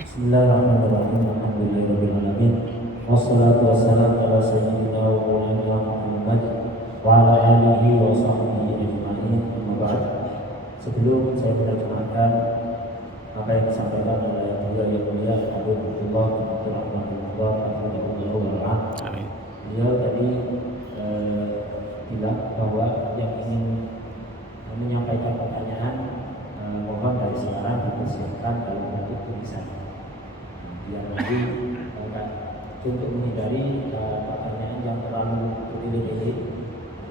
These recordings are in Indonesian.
Bismillahirrahmanirrahim. Alhamdulillahirabbil alamin. Wassalatu wassalamu ala sayyidina wa maulana Muhammad wa ala alihi wa sahbihi ajma'in. Amma ba'd. Sebelum saya menerjemahkan apa yang disampaikan oleh beliau yang mulia Abu Abdullah bin Abdurrahman bin Awf rahimahullahu wa ta'ala. Beliau tadi bilang bahwa yang ingin menyampaikan pertanyaan mohon dari sekarang dipersiapkan dalam bentuk tulisan. Biar nanti untuk menghindari pertanyaan yang terlalu bertele-tele,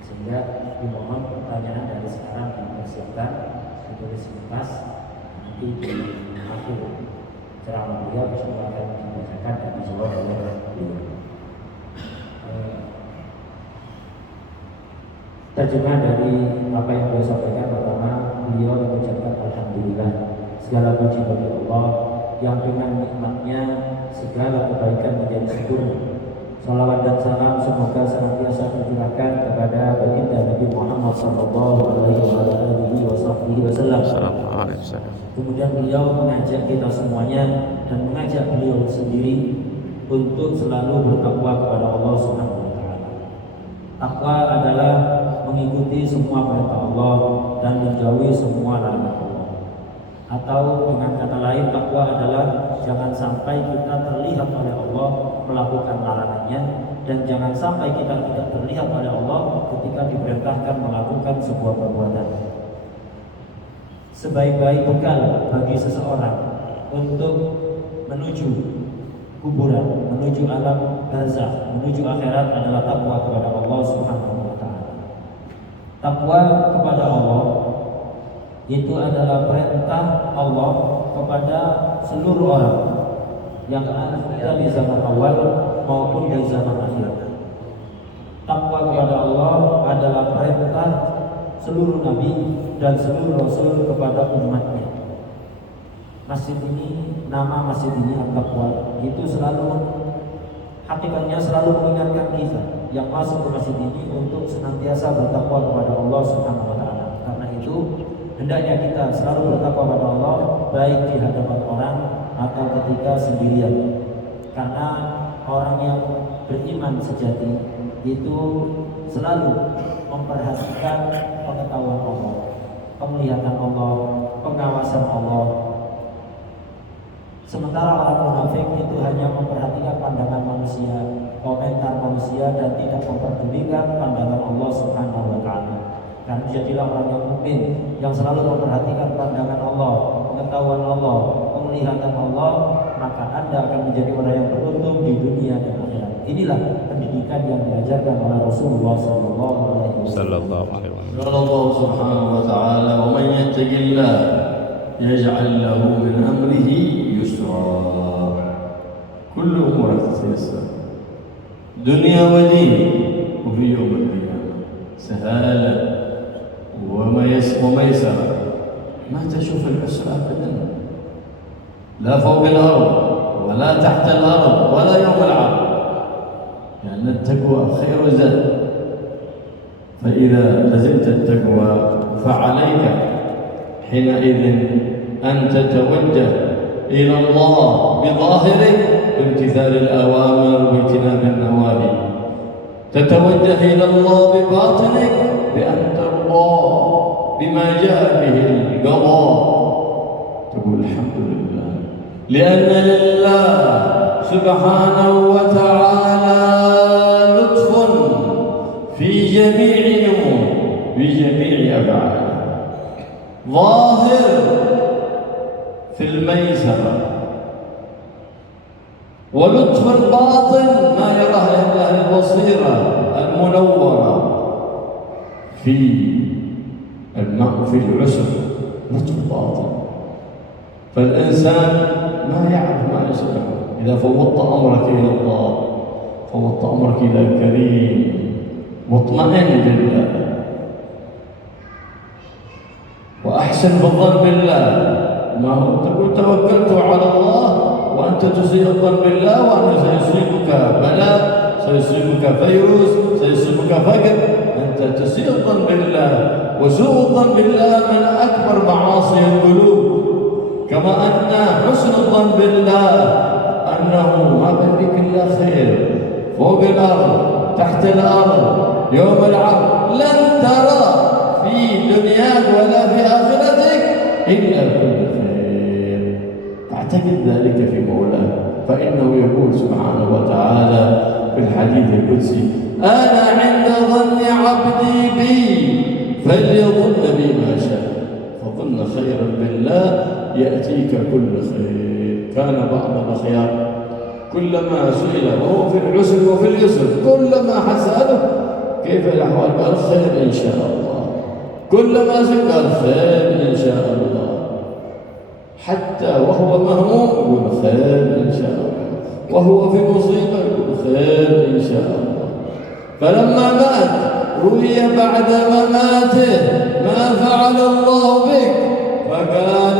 sehingga dimohon pertanyaan dari sekarang dipersiapkan ditulis di kertas, nanti di akhir ceramah beliau semua akan dibacakan dan dijawab oleh beliau. Terjemah dari apa yang beliau sampaikan, pertama beliau mengucapkan alhamdulillah, segala puji bagi Allah yang dengan nikmatnya segala kebaikan menjadi sempurna. Salawat dan salam semoga senantiasa tercurahkan kepada baginda Nabi Muhammad sallallahu alaihi wasallam. Kemudian beliau mengajak kita semuanya dan mengajak beliau sendiri untuk selalu bertakwa kepada Allah Subhanahu wa taala. Takwa adalah mengikuti semua perintah Allah dan menjauhi semua larangan Allah. Atau dengan kata lain, takwa adalah jangan sampai kita terlihat oleh Allah melakukan larangannya, dan jangan sampai kita tidak terlihat oleh Allah ketika diperintahkan melakukan sebuah perbuatan. Sebaik-baik bekal bagi seseorang untuk menuju kuburan, menuju alam barzakh, menuju akhirat adalah takwa kepada Allah Subhanahu wa taala. Takwa kepada Allah itu adalah perintah Allah kepada seluruh orang yang ada di zaman awal maupun di zaman akhir. Takwa kepada Allah adalah perintah seluruh nabi dan seluruh rasul kepada umatnya. Masjid ini, nama masjid ini At-Taqwa, itu selalu hakikatnya selalu mengingatkan kita yang masuk ke masjid ini untuk senantiasa bertakwa kepada Allah Subhanahu wa taala. Karena itu hendaknya kita selalu bertakwa kepada Allah, baik di hadapan orang atau ketika sendirian. Karena orang yang beriman sejati itu selalu memperhatikan pengetahuan Allah, penglihatan Allah, pengawasan Allah. Sementara orang munafik itu hanya memperhatikan pandangan manusia, komentar manusia, dan tidak memperdulikan pandangan Allah Subhanahu wa taala. Dan jadilah orang yang mukmin yang selalu memperhatikan pandangan Allah, pengetahuan Allah, penglihatan Allah, maka Anda akan menjadi orang yang beruntung di dunia dan akhirat. Inilah pendidikan yang diajarkan oleh Rasulullah sallallahu alaihi wasallam. Allah Subhanahu wa taala, "Wa man yattaqillah yaj'al lahu min amrihi yusra." Kullu umurih tatayassar. Dunya wa din wa fi yawm al-qiyamah. Sahala وميسرة ما تشوف العسر أبدا، لا فوق الأرض ولا تحت الأرض ولا يوم العرض، لأن التقوى خير زاد. فإذا لزمت التقوى فعليك حينئذ أن تتوجه إلى الله بظاهرك بامتثال الأوامر واجتناب النواهي، تتوجه إلى الله بباطنك بأن ترضى بما جاء به القضاء، تقول الحمد لله، لأن لله سبحانه وتعالى لطف في جميع أمور، في جميع أفعاله، ظاهر في الميسرة، ولطف باطن ما يراه إلا البصيرة المنورة في العسر، لطف باطن. فالإنسان ما يعرف ما يصلحه. إذا فوضت أمرك إلى الله، فوضت أمرك إلى الكريم مطمئن بالله، وأحسن بالظن بالله. ما هو تقول توكلت على الله وأنت تسيء الظن بالله وأنه سيصيبك بلاء، سيصيبك فيروس، سيصيبك فقر. أنت تسيء الظن بالله، وسوء الظن بالله من أكبر معاصي القلوب، كما أن حسن الظن الظن بالله أنه ما بيديك إلا خير فوق الأرض تحت الأرض يوم العرض لن ترى في دنياك ولا في آخرتك إلا كل خير. تعتقد ذلك في مولاك، فإنه يقول سبحانه وتعالى في الحديث القدسي: أنا عند ظن عبدي بي فليظن بي ما شاء، فظن خيرا بالله يأتيك كل خير. كان بعض الأخيار كلما سئل وهو في العسر وفي اليسر كلما حسأله كيف الأحوال قال خير إن شاء الله، كلما سئل قال خير إن شاء الله، حتى وهو مهموم يقول خير إن شاء الله، وهو في مصيبة يقول خير إن شاء الله. فلما مات روي بعد مماته: ما فعل الله بك؟ فقال: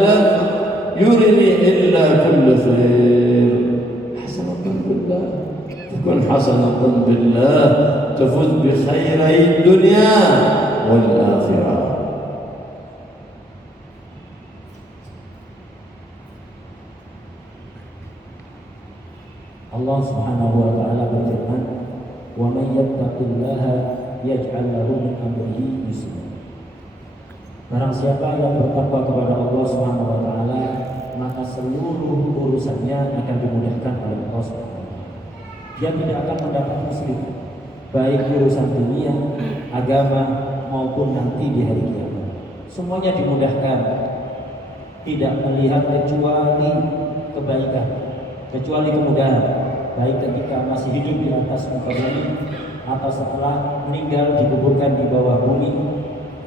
لم يرني إلا كل خير. حسن الظن بالله، تكون حسن الظن بالله تفوز بخيري الدنيا والآخرة. Allah Subhanahu wa taala berfirman, "Wa may yattaqillaha yaj'al lahu min amrihi yusra." Barang siapa yang bertakwa kepada Allah Subhanahu wa taala, maka seluruh urusannya akan dimudahkan oleh Allah Subhanahu wa taala. Dia tidak akan mendapat kesulitan, baik urusan dunia, agama maupun nanti di hari kiamat. Semuanya dimudahkan, tidak melihat kecuali kebaikan, kecuali kemudahan, baik ketika masih hidup di atas muka bumi atau setelah meninggal dikuburkan di bawah bumi,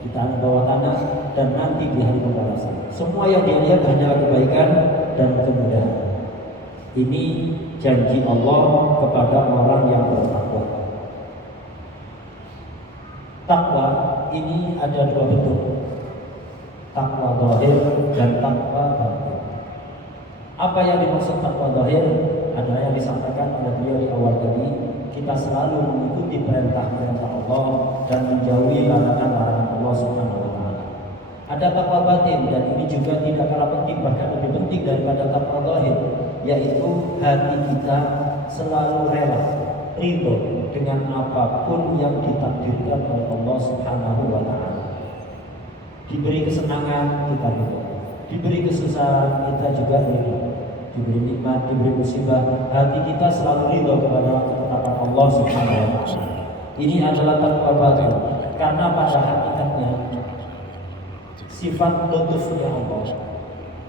di bawah tanah, dan nanti di hari pembalasan. Semua yang dia lihat hanyalah kebaikan dan kemudahan. Ini janji Allah kepada orang yang bertakwa. Takwa ini ada dua bentuk, takwa zahir dan takwa batin. Apa yang dimaksud takwa zahir adalah yang disampaikan oleh beliau di awal tadi. Kita selalu mengikuti perintah-perintah Allah dan menjauhi larangan-larangan Allah Subhanahu wa taala. Ada takwa batin, dan ini juga tidak kalah penting, bahkan lebih penting daripada takwa zahir, yaitu hati kita selalu rela, ridho dengan apapun yang ditakdirkan oleh Allah Subhanahu wa taala. Diberi kesenangan kita ridho, diberi kesusahan kita juga ridho, diberi nikmat, diberi musibah, hati kita selalu ridho kepada ketetapan Allah Subhanahu wa taala. Ini adalah takwa batin, karena pada hakikatnya sifat lutufnya Allah,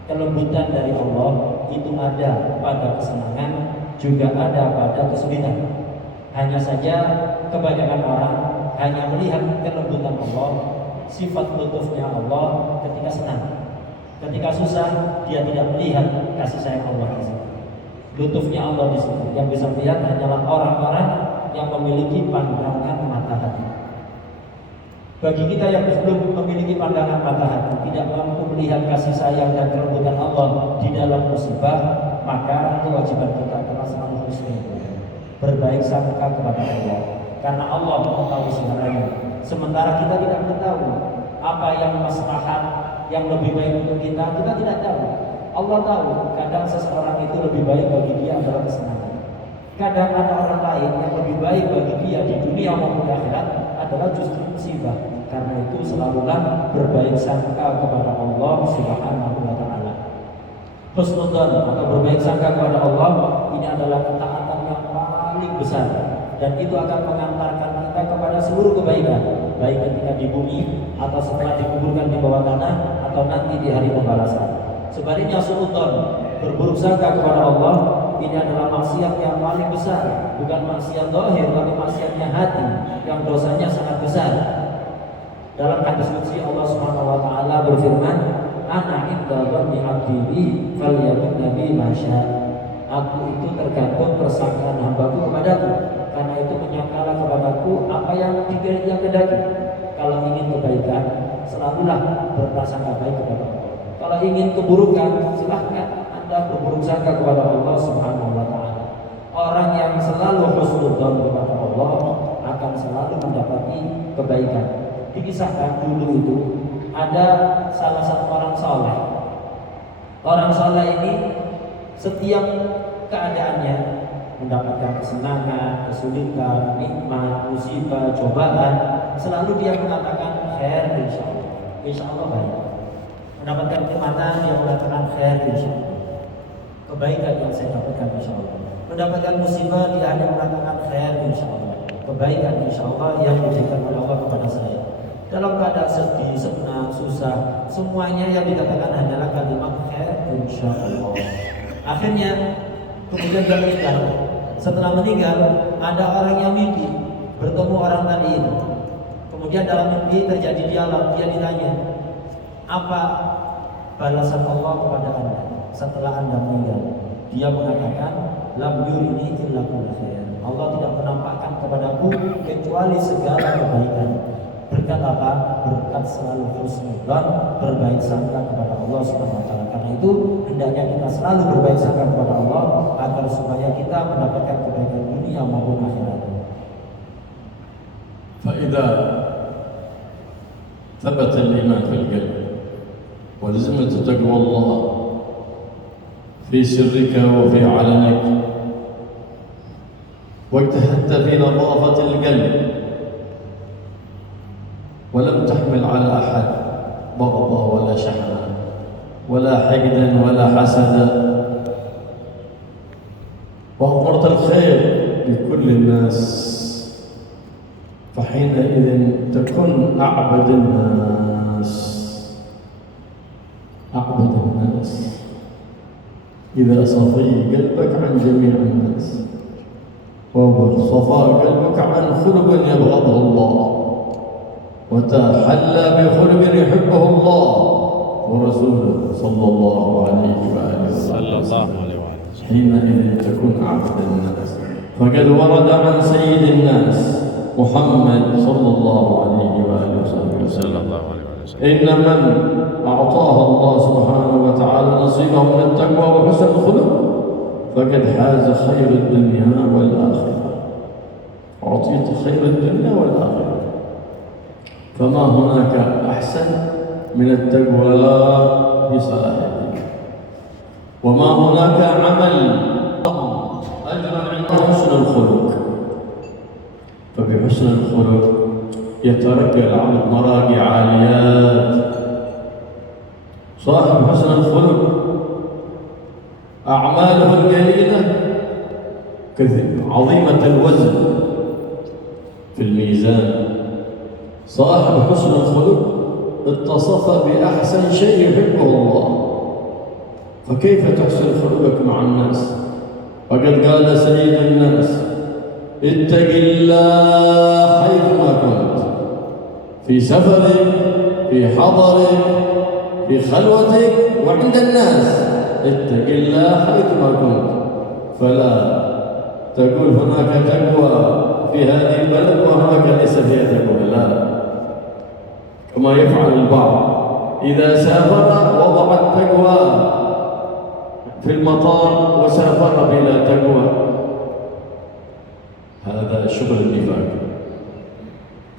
kelembutan dari Allah itu ada pada kesenangan, juga ada pada kesulitan. Hanya saja kebanyakan orang hanya melihat kelembutan Allah, sifat lutufnya Allah ketika senang. Ketika susah dia tidak melihat kasih sayang Allah di situ. Lutufnya Allah di situ. Yang bisa melihat hanyalah orang-orang yang memiliki pandangan mata hati. Bagi kita yang belum memiliki pandangan mata hati, tidak mampu melihat kasih sayang dan kelembutan Allah di dalam musibah, maka kewajiban kita adalah selalu husnul, berbaik sangka kepada Allah, karena Allah mengetahui segalanya. Sementara kita tidak mengetahui apa yang maslahat, yang lebih baik untuk kita tidak tahu. Allah tahu. Kadang seseorang itu lebih baik bagi dia adalah kesenangan. Kadang ada orang lain yang lebih baik bagi dia di dunia maupun di akhirat adalah justru musibah. Karena itu selalulah berbaik sangka kepada Allah Subhanahu wa taala. Husnudzan atau berbaik sangka kepada Allah ini adalah ketaatan yang paling besar, dan itu akan mengantarkan kita kepada seluruh kebaikan, baik ketika di bumi atau setelah dikuburkan di bawah tanah atau nanti di hari pembalasan. Sebaliknya suudzon, berburuk sangka kepada Allah, ini adalah maksiat yang paling besar, bukan maksiat zahir tapi maksiatnya hati yang dosanya sangat besar. Dalam hadis qudsi Allah Subhanahu wa taala berfirman, "Ana inda dhanni 'abdi bi falyakunna bi ma syaa." Aku itu tergantung persangkaan hambaku kepadaku, karena itu menyangkalah kepadaku apa yang dia kehendaki. Kalau ingin kebaikan, selalulah berprasangka baik kepada Allah. Kalau ingin keburukan, silahkan Anda berburuk sangka kepada Allah Subhanahu wa taala. Orang yang selalu husnudzon kepada Allah akan selalu mendapati kebaikan. Dikisahkan dulu itu ada salah satu orang saleh. Orang saleh ini setiap keadaannya, mendapatkan kesenangan, kesulitan, nikmat, musibah, cobaan, selalu dia mengatakan khair insya Allah baik. Mendapatkan kenikmatan, dia mengatakan khair insya Allah, kebaikan yang saya dapatkan insya Allah. Mendapatkan musibah, dia hanya mengatakan khair insya Allah, kebaikan insya Allah yang diberikan oleh Allah kepada saya. Dalam keadaan sedih, senang, susah, semuanya yang dikatakan hanyalah kalimat khair insya Allah. Akhirnya kemudian dia meninggal. Setelah meninggal, ada orang yang mimpi bertemu orang tadi itu. Kemudian dalam mimpi terjadi dialog. Dia ditanya, apa balasan Allah kepada Anda setelah Anda meninggal? Dia mengatakan, lam yurini illa kulla khair. Allah tidak menampakkan kepadaku kecuali segala kebaikan. Berkat apa? Berkat selalu husnudzan, berbaik sangka kepada Allah Subhanahu wa taala. Karena itu hendaknya kita selalu berbaik sangka kepada Allah agar supaya kita mendapatkan kebaikan dunia maupun akhirat. فإذا ثبت الإيمان في القلب ولزمت تقوى الله في سرك وفي علنك واجتهدت في نظافة القلب ولم تحمل على أحد بغضا ولا شحنا ولا حقدا ولا حسدا وأمرت الخير لكل الناس فحينئذ تكن أعبد الناس إذا صفي قلبك عن جميع الناس وصفى قلبك عن خلق يبغضه الله وتحلى بخلق يحبه الله ورسوله صلى الله عليه وآله وسلم حينئذ تكون عبد الناس فقد ورد عن سيد الناس محمد صلى الله عليه وآله وسلم إن من أعطاه الله سبحانه وتعالى نصيبه من التقوى وحسن الخلق فقد حاز خير الدنيا والآخرة أعطيت خير الدنيا والآخرة فما هناك أحسن من التقوى في صلاحك وما هناك عمل أجر عند حسن الخلق فبحسن الخلق يترقى العبد مراقي عاليات صاحب حسن الخلق أعماله القليلة كثير عظيمة الوزن في الميزان صاحب حسن الخلق اتصف بأحسن شيء يحبه الله فكيف تحسن خلقك مع الناس وقد قال سيد الناس اتق الله حيثما كنت في سفرك في حضرك في خلوتك وعند الناس اتق الله حيثما كنت فلا تقول هناك تقوى في هذه البلد وهناك ليس فيها تقوى لا كما يفعل البعض إذا سافر وضع التقوى في المطار وسافر بلا تقوى هذا شغل النفاق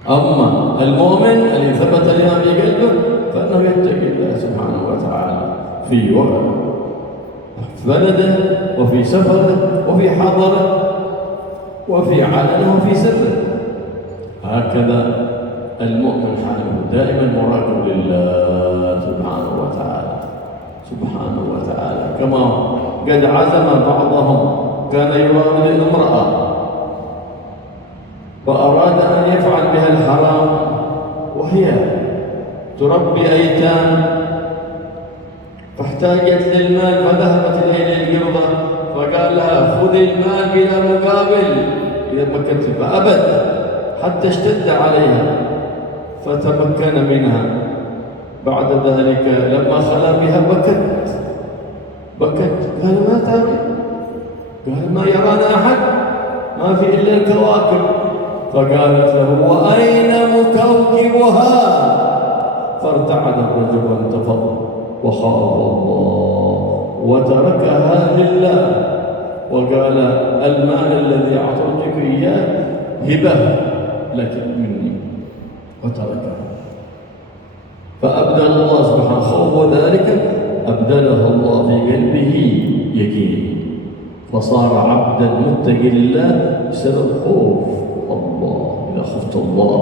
أما المؤمن الذي ثبت الإيمان في قلبه فإنه يتقي الله سبحانه وتعالى في بلده وفي سفره وفي حضره وفي علنه وفي سره هكذا المؤمن حاله دائما مراقب لله سبحانه وتعالى كما قد عزم بعضهم كان يراود امرأة وأراد أن يفعل بها الحرام وهي تربي أيتام فاحتاجت للمال فذهبت إليه القرضة فقال لها خذي المال بلا مقابل إذا مكنت فأبت حتى اشتد عليها فتمكن منها بعد ذلك لما خلا بها بكت قال ما ترى قال ما يرانا أحد ما في إلا الكواكب فقالت له وأين مكوكبها فارتعد الرجل وانتفض وخاف الله وتركها لله وقال المال الذي أعطيتك إياه هبة لك مني وتركها فأبدل الله سبحانه خوف ذلك أبدلها الله في قلبه يقينا فصار عبدا متقي لله بسبب خوف الله. إذا خفت الله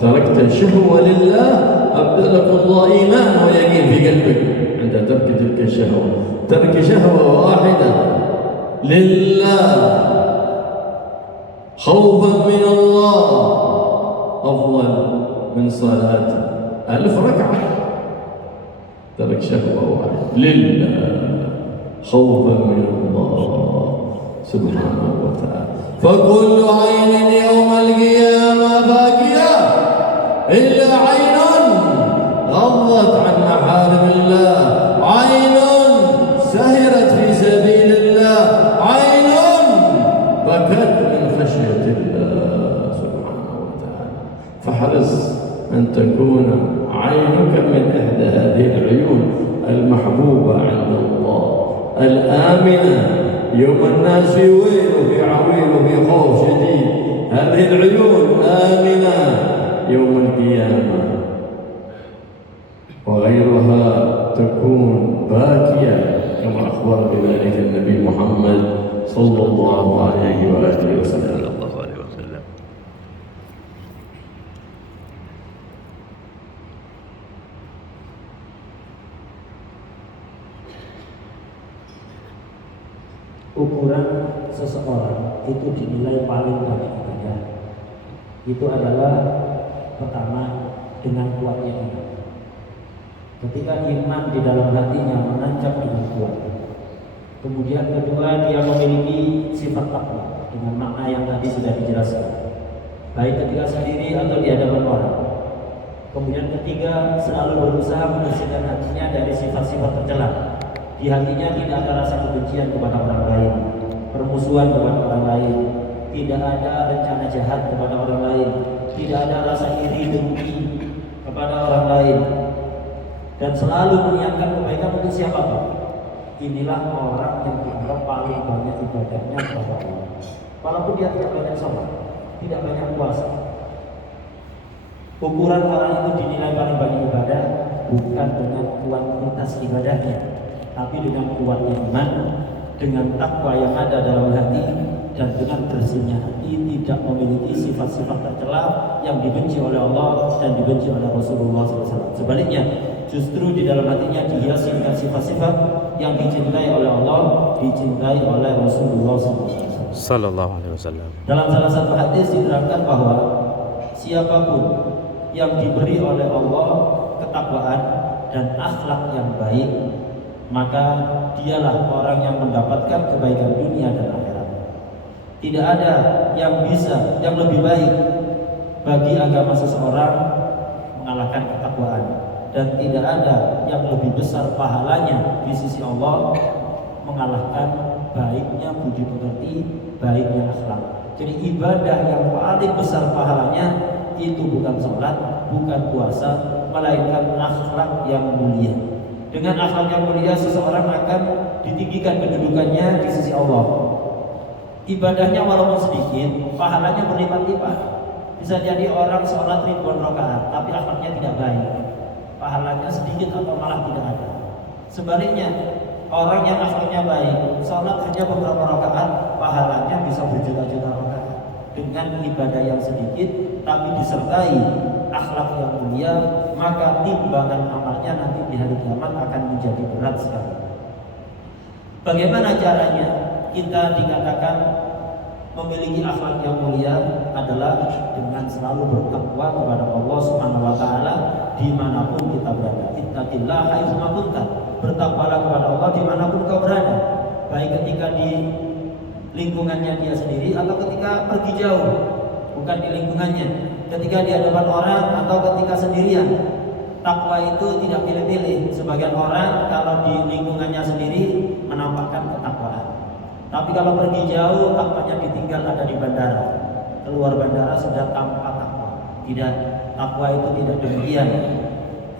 تركت الشهوة لله أبدلك الله إيمان ويقين في قلبك عند ترك تلك الشهوة. ترك شهوة واحدة لله خوفا من الله أفضل من صلاة 1000 ركعة. ترك شهوة واحدة لله خوفا من الله سبحانه وتعالى. فكل عين يوم القيامة باكية إلا عين غضت عن محارم الله، عين سهرت في سبيل الله، عين بكت من خشية الله سبحانه وتعالى. فحرص أن تكون عينك من إحدى هذه العيون المحبوبة عند الله الآمنة يوم الناس في ويل وفي عويل وفي خوف شديد. هذه العيون آمنة يوم القيامة، وغيرها تكون باكية كما أخبر بذلك النبي محمد صلى الله عليه وآله وسلم. Ukuran seseorang itu dinilai paling banyak ibadah. Itu adalah pertama dengan kuatnya iman. Ketika iman di dalam hatinya menancap dengan kuat. Kemudian kedua, dia memiliki sifat takwa dengan makna yang tadi sudah dijelaskan, baik ketika sendiri atau di hadapan orang. Kemudian ketiga, selalu berusaha membersihkan hatinya dari sifat-sifat tercela. Di hatinya tidak ada rasa kebencian kepada orang lain, permusuhan kepada orang lain, tidak ada rencana jahat kepada orang lain, tidak ada rasa iri dengki kepada orang lain, dan selalu menyiapkan kebaikan untuk siapapun. Inilah orang yang dianggap paling banyak ibadahnya kepada Allah. Walaupun dia tidak banyak sholat, tidak banyak puasa. Ukuran orang itu dinilai paling banyak ibadah bukan dengan kuantitas ibadahnya, tapi dengan kuatnya iman, dengan takwa yang ada dalam hati, dan dengan bersihnya hati, tidak memiliki sifat-sifat tercela yang dibenci oleh Allah dan dibenci oleh Rasulullah SAW. Sebaliknya, justru di dalam hatinya dihiasi dengan sifat-sifat yang dicintai oleh Allah, dicintai oleh Rasulullah SAW. Dalam salah satu hadis diterangkan bahwa siapapun yang diberi oleh Allah ketakwaan dan akhlak yang baik, maka dialah orang yang mendapatkan kebaikan dunia dan akhirat. Tidak ada yang bisa, yang lebih baik bagi agama seseorang mengalahkan ketakwaan, dan tidak ada yang lebih besar pahalanya di sisi Allah mengalahkan baiknya budi pekerti, baiknya akhlak. Jadi ibadah yang paling besar pahalanya itu bukan sholat, bukan puasa, melainkan akhlak yang mulia. Dengan akhlak yang mulia, seseorang akan ditinggikan kedudukannya di sisi Allah. Ibadahnya walaupun sedikit, pahalanya berlipat-lipat. Bisa jadi orang sholat ribuan rakaat, tapi akhlaknya tidak baik, pahalanya sedikit atau malah tidak ada. Sebaliknya, orang yang akhlaknya baik, sholat hanya beberapa rakaat, pahalanya bisa berjuta-juta rakaat. Dengan ibadah yang sedikit tapi disertai akhlak yang mulia, maka timbangan amalnya nanti di hari kiamat akan menjadi berat sekali. Bagaimana caranya kita dikatakan memiliki akhlak yang mulia? Adalah dengan selalu bertakwa kepada Allah Subhanahu wa taala dimanapun kita berada. Ittaqillaha haitsuma kunta. Bertakwalah kepada Allah dimanapun kau berada, baik ketika di lingkungannya dia sendiri atau ketika pergi jauh, bukan di lingkungannya, ketika di hadapan orang atau ketika sendirian. Takwa itu tidak pilih-pilih. Sebagian orang kalau di lingkungannya sendiri menampakkan ketakwaan, tapi kalau pergi jauh takwanya ditinggal ada di bandara, keluar bandara sudah tanpa takwa. Tidak, takwa itu tidak demikian.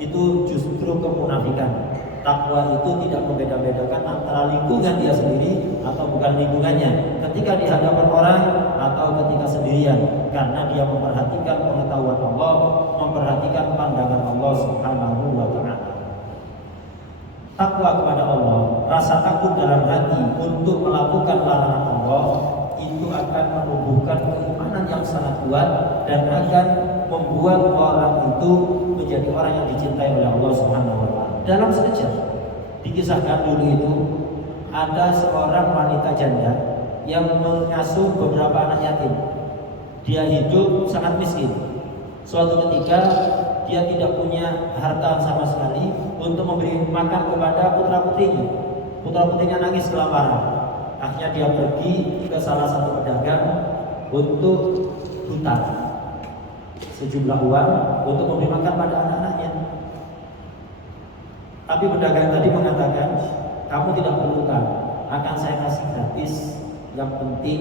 Itu justru kemunafikan. Takwa itu tidak membeda-bedakan antara lingkungan dia sendiri atau bukan lingkungannya, ketika di hadapan orang atau ketika sendirian, karena dia memperhatikan pengetahuan Allah, memperhatikan pandangan Allah Subhanahu wa ta'ala. Takwa kepada Allah, rasa takut dalam hati untuk melakukan larangan Allah itu akan menumbuhkan keimanan yang sangat kuat dan akan membuat orang itu menjadi orang yang dicintai oleh Allah Subhanahu wa taala. Dalam sekejap dikisahkan dulu itu ada seorang wanita janda yang mengasuh beberapa anak yatim. Dia hidup sangat miskin. Suatu ketika dia tidak punya harta sama sekali untuk memberi makan kepada putra-putrinya. Putra-putrinya nangis kelaparan. Akhirnya dia pergi ke salah satu pedagang untuk hutang sejumlah uang untuk memberi makan pada anak-anaknya. Tapi pedagang tadi mengatakan, kamu tidak perlu hutang, akan saya kasih gratis. Yang penting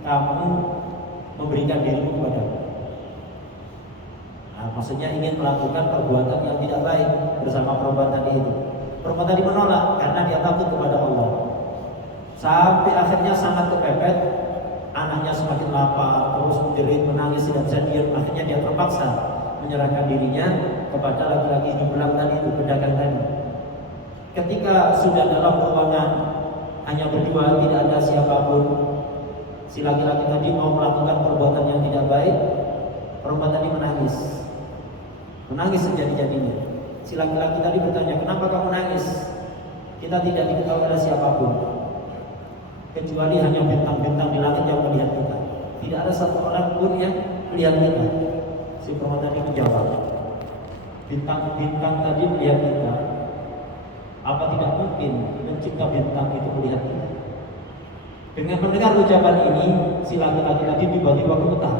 kamu memberikan dirimu kepadaku. Nah, maksudnya ingin melakukan perbuatan yang tidak baik bersama perempuan tadi itu. Perempuan tadi menolak karena dia takut kepada Allah. Sampai akhirnya sangat kepepet, anaknya semakin lapar, terus menjerit, menangis, tidak bisa diam. Akhirnya dia terpaksa menyerahkan dirinya kepada laki-laki jubelang tadi itu, pedagang tadi. Ketika sudah dalam ruangan hanya berdua, tidak ada siapapun, si laki-laki tadi mau melakukan perbuatan yang tidak baik. Perempuan tadi menangis sejadi-jadinya. Si laki-laki tadi bertanya, kenapa kamu nangis? Kita tidak diketahui oleh siapapun, kecuali hanya bintang-bintang di langit yang melihat kita. Tidak ada satu orang pun yang melihat kita. Si perempuan tadi menjawab, bintang-bintang tadi melihat kita. Apa tidak mungkin pencipta bintang itu melihat kita? Dengan mendengar ucapan ini, si laki-laki tadi tiba-tiba gemetar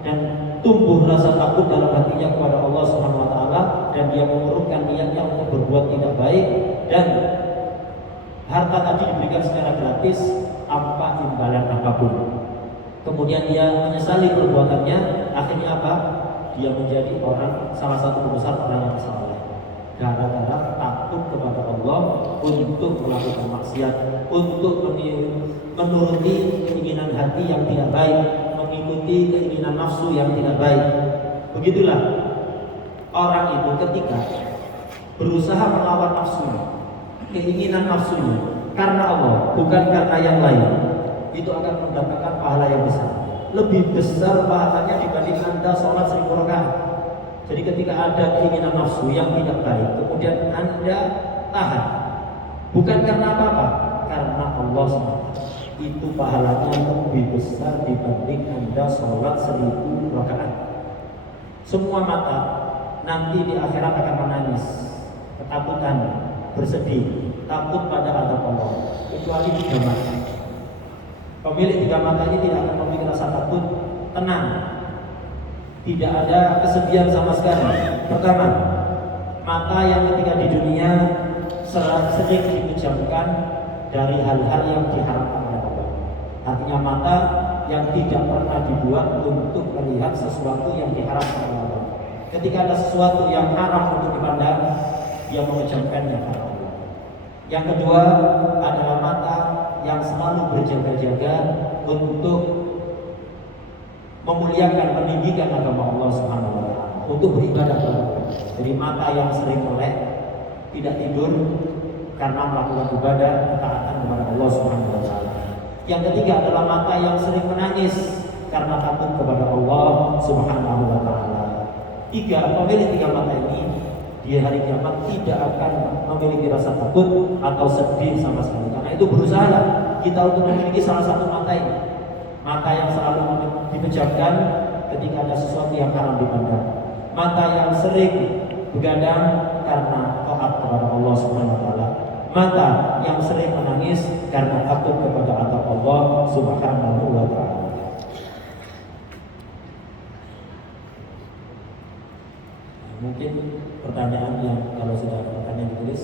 dan tumbuh rasa takut dalam hatinya kepada Allah Subhanahu wa taala, dan dia mengurungkan niatnya untuk berbuat tidak baik, dan harta tadi diberikan secara gratis tanpa imbalan apapun. Kemudian dia menyesali perbuatannya. Akhirnya apa? Dia menjadi salah satu pembesar orang yang saleh gara-gara takut kepada Allah untuk melakukan maksiat, untuk menuruti keinginan hati yang tidak baik, mengikuti keinginan nafsu yang tidak baik. Begitulah orang itu ketika berusaha melawan nafsunya, keinginan nafsunya karena Allah, bukan karena yang lain, itu akan mendapatkan pahala yang besar. Lebih besar pahalanya dibanding Anda sholat 1000 rakaat. Jadi ketika ada keinginan nafsu yang tidak baik, kemudian Anda tahan, bukan karena apa-apa, karena Allah SWT, itu pahalanya lebih besar dibanding Anda sholat 1000 rakaat. Semua mata nanti di akhirat akan menangis, ketakutan, bersedih, takut pada azab Allah, kecuali 3 mata. Pemilik 3 mata ini tidak akan memiliki rasa takut, tenang, tidak ada kesedihan sama sekali. Pertama, mata yang ketika di dunia sering dipejamkan dari hal-hal yang diharamkan oleh Allah. Artinya mata yang tidak pernah dibuat untuk melihat sesuatu yang diharamkan oleh Allah. Ketika ada sesuatu yang haram untuk dipandang, dia memejamkannya karena Allah. Yang kedua adalah mata yang selalu berjaga-jaga untuk memuliakan, meninggikan agama Allah Subhanahu wa taala, untuk beribadah kepada Allah. Jadi mata yang sering melek, tidak tidur karena melakukan ibadah ketaatan kepada Allah Subhanahu wa taala. Yang ketiga adalah mata yang sering menangis karena takut kepada Allah Subhanahu wa taala. Pemilik 3 mata ini di hari kiamat tidak akan memiliki rasa takut atau sedih sama sekali. Karena itu berusaha kita untuk memiliki salah satu mata ini. Mata yang selalu dipejamkan ketika ada sesuatu yang haram dipandang. Mata yang sering begadang karena taat kepada Allah Subhanahu wa taala. Mata yang sering menangis karena takut kepada azab Allah Subhanahu wa taala. Mungkin pertanyaan yang kalau sudah ada pertanyaan ditulis